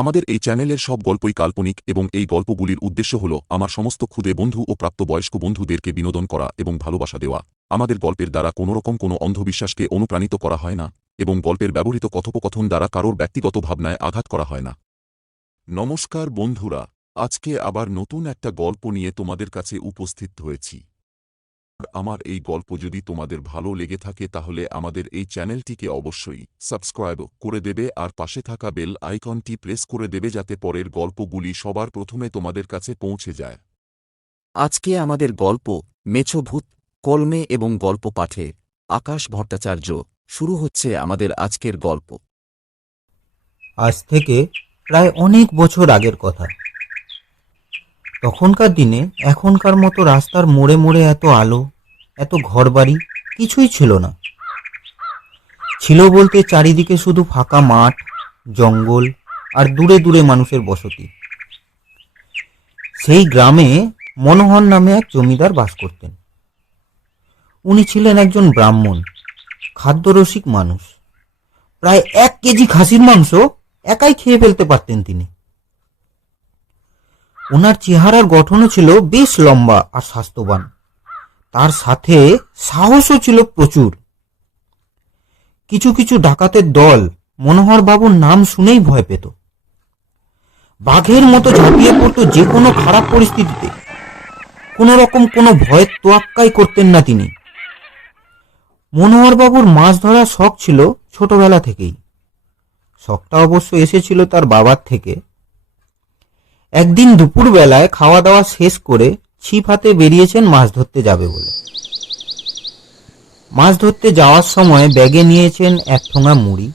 আমাদের এই চ্যানেলের সব গল্পই কাল্পনিক এবং এই গল্পগুলির উদ্দেশ্য হল আমার সমস্ত ক্ষুদে বন্ধু ও প্রাপ্তবয়স্ক বন্ধুদেরকে বিনোদন করা এবং ভালোবাসা দেওয়া। আমাদের গল্পের দ্বারা কোনোরকম কোনো অন্ধবিশ্বাসকে অনুপ্রাণিত করা হয় না এবং গল্পের ব্যবহৃত কথোপকথন দ্বারা কারোর ব্যক্তিগত ভাবনায় আঘাত করা হয় না। নমস্কার বন্ধুরা, আজকে আবার নতুন একটা গল্প নিয়ে তোমাদের কাছে উপস্থিত হয়েছি। আমার এই গল্প যদি তোমাদের ভালো লেগে থাকে তাহলে আমাদের এই চ্যানেলটিকে অবশ্যই সাবস্ক্রাইব করে দেবে আর পাশে থাকা বেল আইকনটি প্রেস করে দেবে যাতে পরের গল্পগুলি সবার প্রথমে তোমাদের কাছে পৌঁছে যায়। আজকে আমাদের গল্প মেছো ভূত কলমে এবং গল্প পাঠে আকাশ ভট্টাচার্য। শুরু হচ্ছে আমাদের আজকের গল্প। আজ থেকে প্রায় অনেক বছর আগের কথা। তখনকার দিনে এখনকার মতো রাস্তার মোড়ে মোড়ে এত আলো, এত ঘরবাড়ি কিছুই ছিল না। ছিল বলতে চারিদিকে শুধু ফাঁকা মাঠ, জঙ্গল আর দূরে দূরে মানুষের বসতি। সেই গ্রামে মনোহর নামে এক জমিদার বাস করতেন। উনি ছিলেন একজন ব্রাহ্মণ, খাদ্যরসিক মানুষ। প্রায় 1 কেজি খাসির মাংস একাই খেয়ে ফেলতে পারতেন তিনি। ওনার চেহারার গঠনও ছিল বেশ লম্বা আর স্বাস্থ্যবান, তার সাথে সাহসও ছিল প্রচুর। কিছু কিছু ডাকাতের দল মনোহর বাবুর নাম শুনেই ভয় পেত। বাঘের মতো ঝাঁপিয়ে পড়তো যে কোনো খারাপ পরিস্থিতিতে। কোনো রকম কোনো ভয়ের তোয়াক্কাই করতেন না তিনি। মনোহর বাবুর মাছ ধরার শখ ছিল ছোটবেলা থেকেই। শখটা অবশ্য এসেছিল তার বাবার থেকে। একদিন দুপুরবেলায় খাওয়া দাওয়া শেষ করে ছিপ হাতে বেরিয়েছেন মাছ ধরতে যাবে বলে। মাছ ধরতে যাওয়ার সময় ব্যাগে নিয়েছেন 1 ঠোঙা মুড়ি,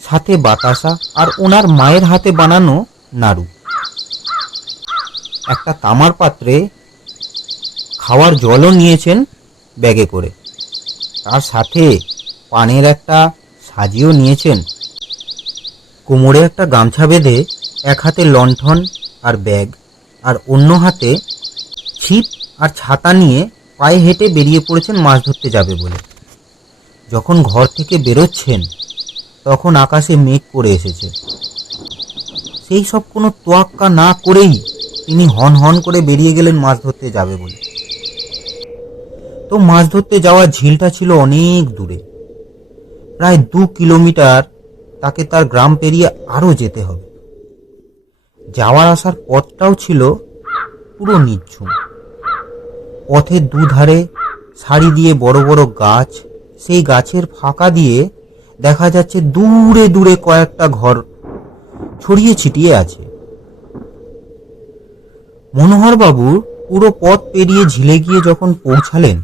সাথে বাতাসা আর ওনার মায়ের হাতে বানানো নাড়ু। একটা তামার পাত্রে খাওয়ার জলও নিয়েছেন ব্যাগে করে। তার সাথে পানের একটা সাজিও নিয়েছেন। কোমরে একটা গামছা বেঁধে এক হাতে লণ্ঠন আর ব্যাগ আর অন্য হাতে ছিপ আর ছাতা নিয়ে পায়ে হেঁটে বেরিয়ে পড়েছেন মাছ ধরতে যাবে বলে। যখন ঘর থেকে বেরোচ্ছেন তখন আকাশে মেঘ করে এসেছে। সেই সব কোনো তোয়াক্কা না করেই তিনি হন হন করে বেরিয়ে গেলেন মাছ ধরতে যাবে বলে। তো মাছ ধরতে যাওয়ার ঝিলটা ছিল অনেক দূরে, প্রায় 2 কিলোমিটার। তাকে তার গ্রাম পেরিয়ে আরো যেতে হবে। যাওয়ার আসার পথটাও ছিল পুরো নিঝুম। পথের দুধারে সারি দিয়ে বড় বড় গাছ, সেই গাছের ফাঁকা দিয়ে দেখা যাচ্ছে দূরে দূরে কয়েকটা ঘর ছড়িয়ে ছিটিয়ে আছে। মনোহর বাবু পুরো পথ পেরিয়ে ঝিলে গিয়ে যখন পৌঁছালেন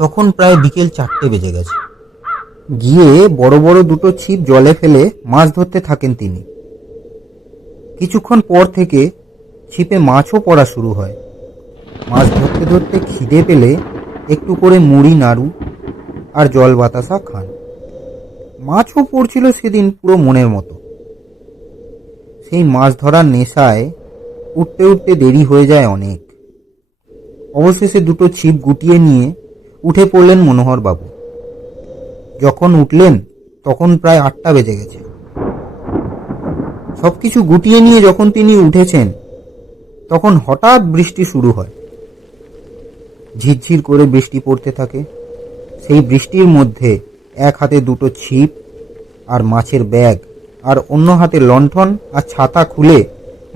তখন প্রায় বিকেল 4টে বেজে গেছে। গিয়ে বড় বড় 2টো ছিপ জলে ফেলে মাছ ধরতে থাকেন তিনি। কিছুক্ষণ পর থেকে ছিপে মাছও পড়া শুরু হয়। মাছ ধরতে ধরতে খিদে পেলে একটু করে মুড়ি, নাড়ু আর জল বাতাসা খান। মাছও পড়ছিল সেদিন পুরো মনের মতো। সেই মাছ ধরার নেশায় উঠতে উঠতে দেরি হয়ে যায় অনেক। অবশেষে 2টো ছিপ গুটিয়ে নিয়ে উঠে পড়লেন মনোহর বাবু। যখন উঠলেন তখন প্রায় 8টা বেজে গেছে। সবকিছু গুটিয়ে নিয়ে যখন তিনি উঠেছেন তখন হঠাৎ বৃষ্টি শুরু হয়। ঝিরঝির করে বৃষ্টি পড়তে থাকে। সেই বৃষ্টির মধ্যে এক হাতে 2টো ছিপ আর মাছের ব্যাগ আর অন্য হাতে লণ্ঠন আর ছাতা খুলে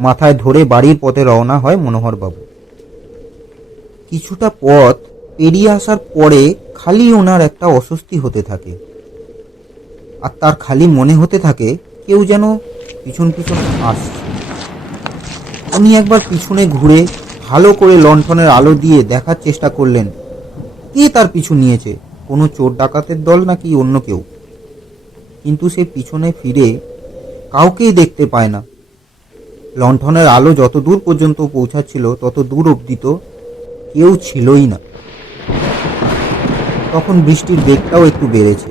মাথায় ধরে বাড়ির পথে রওনা হয় মনোহর বাবু। কিছুটা পথ পেরিয়ে আসার পরে খালি ওনার একটা অস্বস্তি হতে থাকে, আর তার খালি মনে হতে থাকে কেউ যেন পিছন পিছন আসছে। উনি একবার পিছনে ঘুরে ভালো করে লণ্ঠনের আলো দিয়ে দেখার চেষ্টা করলেন কে তার পিছু নিয়েছে, কোনো চোর ডাকাতের দল নাকি অন্য কেউ। কিন্তু সে পিছনে ফিরে কাউকেই দেখতে পায় না। লণ্ঠনের আলো যত দূর পর্যন্ত পৌঁছাচ্ছিল তত দূর অবধি তো কেউ ছিলই না। তখন বৃষ্টির বেগটাও একটু বেড়েছে।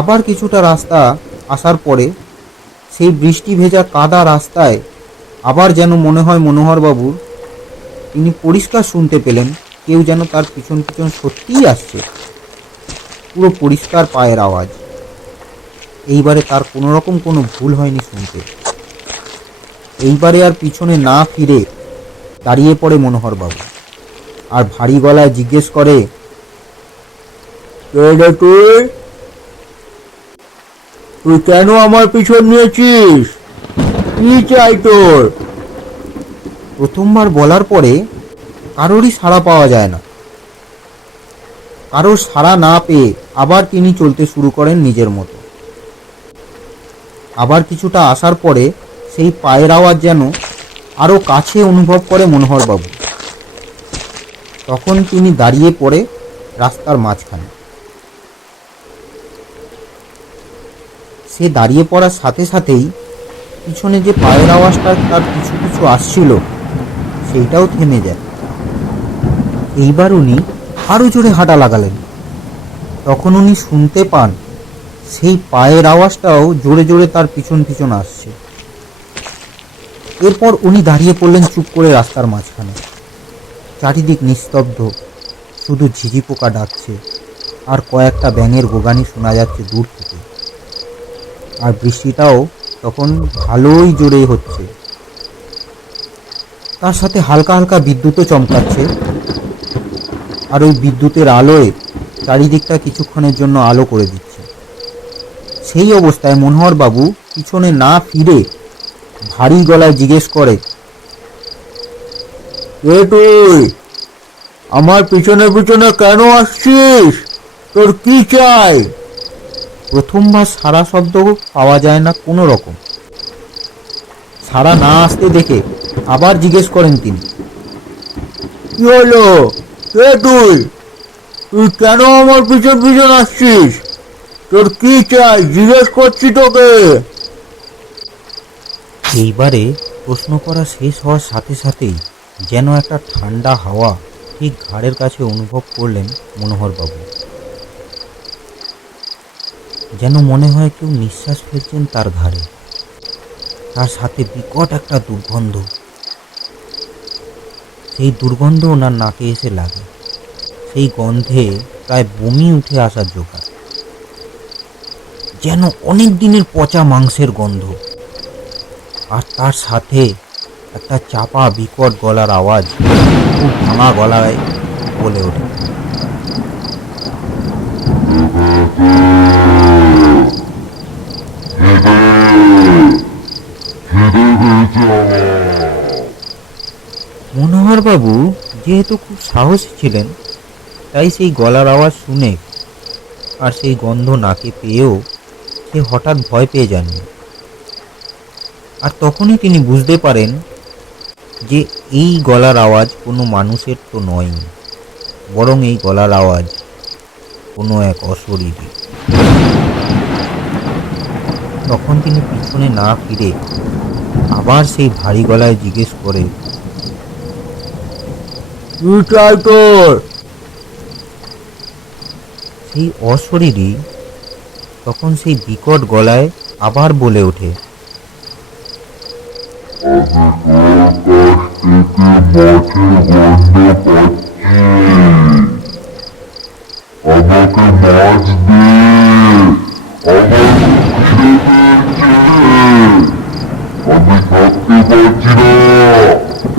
আবার কিছুটা রাস্তা আসার পরে সেই বৃষ্টি ভেজা কাদা রাস্তায় আবার যেন মনে হয় মনোহর বাবুর, তিনি পরিষ্কার শুনতে পেলেন কেউ যেন তার পিছন পিছন সত্যিই আসছে। পুরো পরিষ্কার পায়ের আওয়াজ। এইবারে তার কোনো রকম কোনো ভুল হয়নি শুনতে। এইবারে আর পিছনে না ফিরে দাঁড়িয়ে পড়ে মনোহর বাবু, আর ভারী গলায় জিজ্ঞেস করে, কে রে তুই? তুই কেন আমার পিছন নিয়েছিস? কি চাই তোর? প্রথমবার বলার পরে কারোরই সাড়া পাওয়া যায় না। কারোর সাড়া না পেয়ে আবার তিনি চলতে শুরু করেন নিজের মতো। আবার কিছুটা আসার পরে সেই পায়ের আওয়াজ যেন আরো কাছে অনুভব করে মনোহর বাবু। তখন তিনি দাঁড়িয়ে পড়ে রাস্তার মাঝখানে। সে দাঁড়িয়ে পড়ার সাথে সাথেই পিছনে যে পায়ের আওয়াজটা তার পিছু পিছু আসছিল সেইটাও থেমে যায়। এইবার উনি আরো জোরে হাঁটা লাগালেন। তখন উনি শুনতে পান সেই পায়ের আওয়াজটাও জোরে জোরে তার পিছন পিছন আসছে। এরপর উনি দাঁড়িয়ে পড়লেন চুপ করে রাস্তার মাঝখানে। চারিদিক নিস্তব্ধ, শুধু ঝিঝি পোকা ডাকছে আর কয়েকটা ব্যাঙের গোগানি শোনা যাচ্ছে দূর থেকে। আর বৃষ্টিটাও তখন ভালোই জোরে হচ্ছে, তার সাথে হালকা হালকা বিদ্যুৎও চমকাচ্ছে। আর ওই বিদ্যুতের আলোয় চারিদিকটা কিছুক্ষণের জন্য আলো করে দিচ্ছে। সেই অবস্থায় মনোহর বাবু পিছনে না ফিরে ভারী গলায় জিজ্ঞেস করে, কে তুই? আমার পিছনে পিছনে কেন আসছিস? তোর কি চাই? প্রথমবার সারা শব্দ পাওয়া যায় না কোনো রকম। সারা না আসতে দেখে আবার জিজ্ঞেস করেন তিনি, কি হলো? কে তুই? তুই কেন আমার পিছন পিছন আসছিস? তোর কি চাই জিজ্ঞেস করছি তোকে। এইবারে প্রশ্ন করা শেষ হওয়ার সাথে সাথেই যেন একটা ঠান্ডা হাওয়া ঠিক ঘাড়ের কাছে অনুভব করলেন মনোহর বাবু। যেন মনে হয় কেউ নিঃশ্বাস ফেলছেন তার ঘাড়ে। তার সাথে বিকট একটা দুর্গন্ধ। সেই দুর্গন্ধ ওনার নাকে এসে লাগে। সেই গন্ধে প্রায় বমি উঠে আসার জোগাড়। যেন অনেক দিনের পচা মাংসের গন্ধ। আর তার সাথে একটা চাপা বিকট গলার আওয়াজ খুব ভাঙা গলায় বলে ওঠে, মনোহর বাবু যেহেতু খুব সাহসী ছিলেন, তাই সেই গলার আওয়াজ শুনে আর সেই গন্ধ নাকে পেয়েও সে হঠাৎ ভয় পেয়ে যাননি। আর তখনই তিনি বুঝতে পারেন যে এই গলার আওয়াজ কোনো মানুষের তো নয়, বরং এই গলার আওয়াজ কোনো এক অশরীরী। তখন তিনি পিছনে না ফিরে আবার সেই ভারী গলায় জিজ্ঞেস করে, কি চাই তোর? সেই অশরীরী তখন সেই বিকট গলায় আবার বলে ওঠে, আমাকে মাছ দে, আমি থাকতে পারছি না,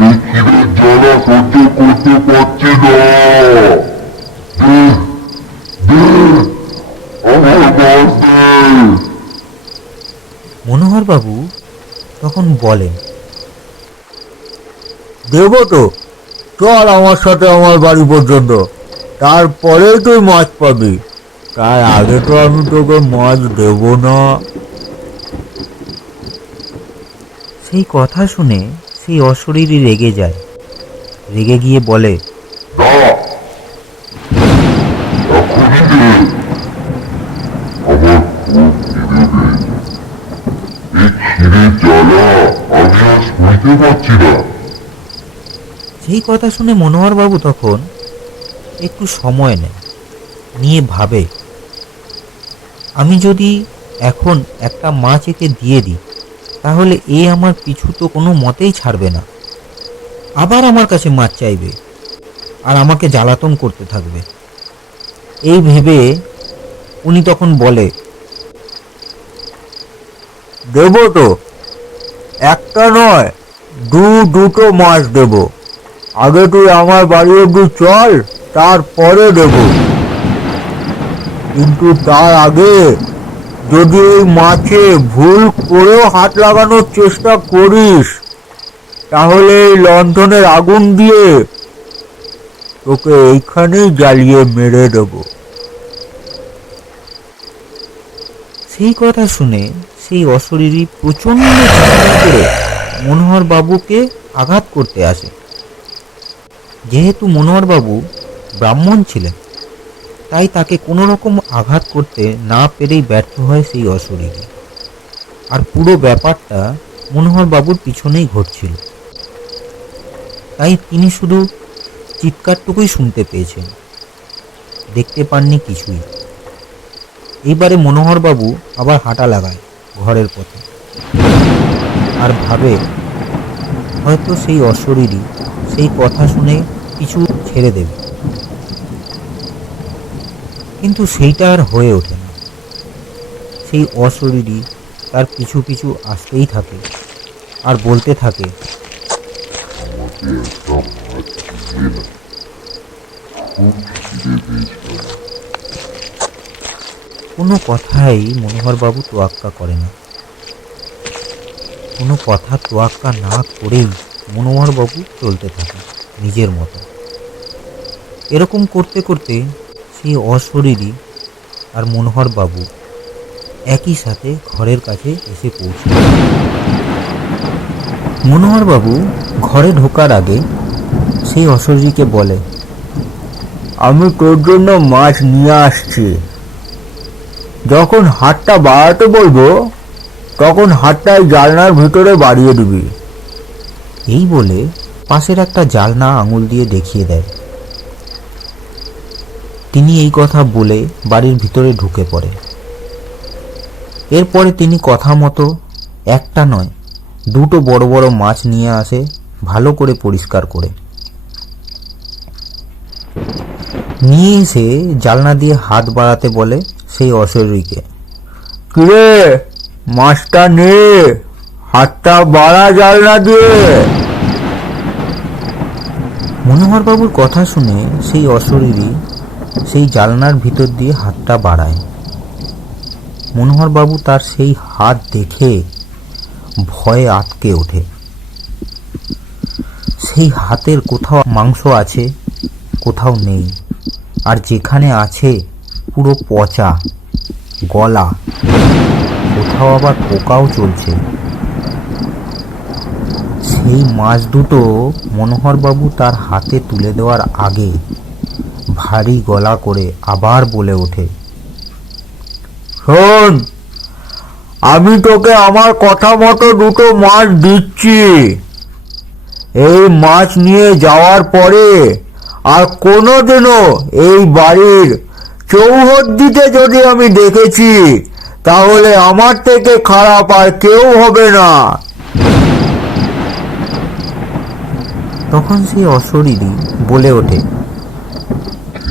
এই খিদের জ্বালা সহ্য করতে পারছি না, আমার মাছ দে। মনোহর বাবু তখন বলেন, দেব তো, চল আমার সাথে আমার বাড়ি পর্যন্ত, তারপরে তুই মাছ পাবি, তার আগে তো আমি তোকে মাছ দেব না। সেই কথা শুনে সেই অশরীরী রেগে যায়। রেগে গিয়ে বলে, সেই কথা শুনে মনোহর বাবু তখন একটু সময় নেয়, নিয়ে ভাবে, আমি যদি এখন একটা মাছ একে দিয়ে দিই তাহলে এ আমার পিছু তো কোনো মতেই ছাড়বে না, আবার আমার কাছে মাছ চাইবে আর আমাকে জ্বালাতন করতে থাকবে। এই ভেবে উনি তখন বলে, দেবো তো, একটা নয় দুটো মাছ দেবো। আগে তুই আমার বাড়ি অব্দি চল, তারপরে দেবো। কিন্তু তার আগে যদি এই মাছে ভুল করেও হাত লাগানোর চেষ্টা করিস, তাহলে এই লণ্ঠনের আগুন দিয়ে তোকে এইখানেই জ্বালিয়ে মেরে দেব। সেই কথা শুনে সেই অশরীরী প্রচন্ড চিৎকার করে মনোহর বাবুকে আঘাত করতে আসে। যেহেতু মনোহর বাবু ব্রাহ্মণ ছিলেন, তাই তাকে কোনো রকম আঘাত করতে না পেরেই ব্যর্থ হয় সেই অশরীরী। আর পুরো ব্যাপারটা মনোহর বাবুর পিছনেই ঘটছিল, তাই তিনি শুধু চিৎকারটুকুই শুনতে পেয়েছেন, দেখতে পাননি কিছুই। এইবারে মনোহর বাবু আবার হাঁটা লাগায় ঘরের পথে, আর ভাবে হয়তো সেই অশরীরী সেই কথা শুনে কিছু ছেড়ে দেবে, কিন্তু সেইটা আর হয়ে ওঠে না। সেই অশরীরী তার পিছু পিছু আসতেই থাকে আর বলতে থাকে, কোনো কথাই মনোহর বাবু তোয়াক্কা করে না। কোনো কথা তোয়াক্কা না করেই মনোহর বাবু চলতে থাকে নিজের মতো। এরকম করতে করতে সেই অশরীরী আর মনোহর বাবু একই সাথে ঘরের কাছে এসে পৌঁছে। মনোহর বাবু ঘরে ঢোকার আগে সেই অশরীরীকে বলে, আমি তোর জন্য মাছ নিয়ে আসছি। যখন হাতটা বাড়াতে বলবো, তখন হাতটা জানলার ভিতরে বাড়িয়ে দিবি। এই বলে পাশের একটা জানলা আঙুল দিয়ে দেখিয়ে দেয়। তিনি এই কথা বলে বাড়ির ভিতরে ঢুকে পড়ে। এরপরে তিনি কথা মতো একটা নয় দুটো বড় বড় মাছ নিয়ে আসে, ভালো করে পরিষ্কার করে নিয়ে এসে জানলা দিয়ে হাত বাড়াতে বলে সেই অশরীরীকে, কিরে মাছটা নে, হাতটা বাড়া জানলা দিয়ে। মনোহর বাবুর কথা শুনে সেই অশরীরী সেই জানলার ভিতর দিয়ে হাতটা বাড়ায়। মনোহর বাবু তার সেই হাত দেখে ভয়ে আটকে ওঠে। সেই হাতের কোথাও মাংস আছে, কোথাও নেই, আর যেখানে আছে পুরো পচা গলা, কোথাও আবার পোকাও চলছে। সেই মাছ দুটো মনোহর বাবু তার হাতে তুলে দেওয়ার আগে ভারী গলা করে আবার বলে ওঠে, শোন, আমি তোকে আমার কথা মতো দুটো মাছ দিচ্ছি। এই মাছ নিয়ে যাওয়ার পরে আর কোনোদিনও এই বাড়ির চৌহদ্দিতে যদি আমি দেখেছি, তাহলে আমার থেকে খারাপ আর কেউ হবে না। তখন সেই অশরীরী বলে ওঠে,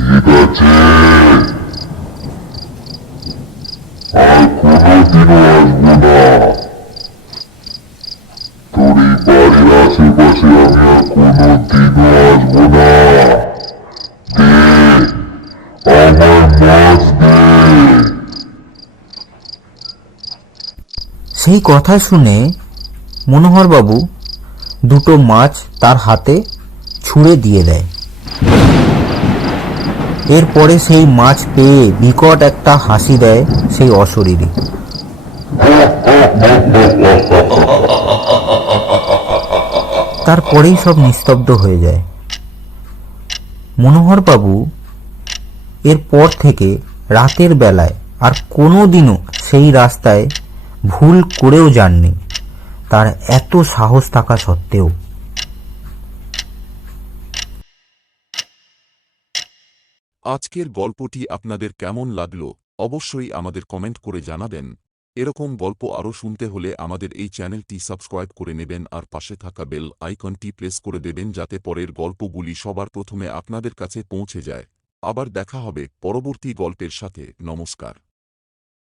ঠিক আছে, আর কোনোদিনও আসবো না। তোর এই বাড়ির আশেপাশে আমি আর কোনোদিনও আসবো না। দে আমার মাছ দে। সেই কথা শুনে মনোহর বাবু দুটো মাছ তার হাতে ছুঁড়ে দিয়ে দেয়। এরপরে সেই মাছ পেয়ে বিকট একটা হাসি দেয় সেই অশরীরী। তারপরেই সব নিস্তব্ধ হয়ে যায়। মনোহর বাবু এরপর থেকে রাতের বেলায় আর কোনোদিনও সেই রাস্তায় ভুল করেও যাননি, তার এত সাহস থাকা সত্ত্বেও। আজকের গল্পটি আপনাদের কেমন লাগলো অবশ্যই আমাদের কমেন্ট করে জানাবেন। এরকম গল্প আরও শুনতে হলে আমাদের এই চ্যানেলটি সাবস্ক্রাইব করে নেবেন আর পাশে থাকা বেল আইকনটি প্রেস করে দেবেন, যাতে পরের গল্পগুলি সবার প্রথমে আপনাদের কাছে পৌঁছে যায়। আবার দেখা হবে পরবর্তী গল্পের সাথে। নমস্কার।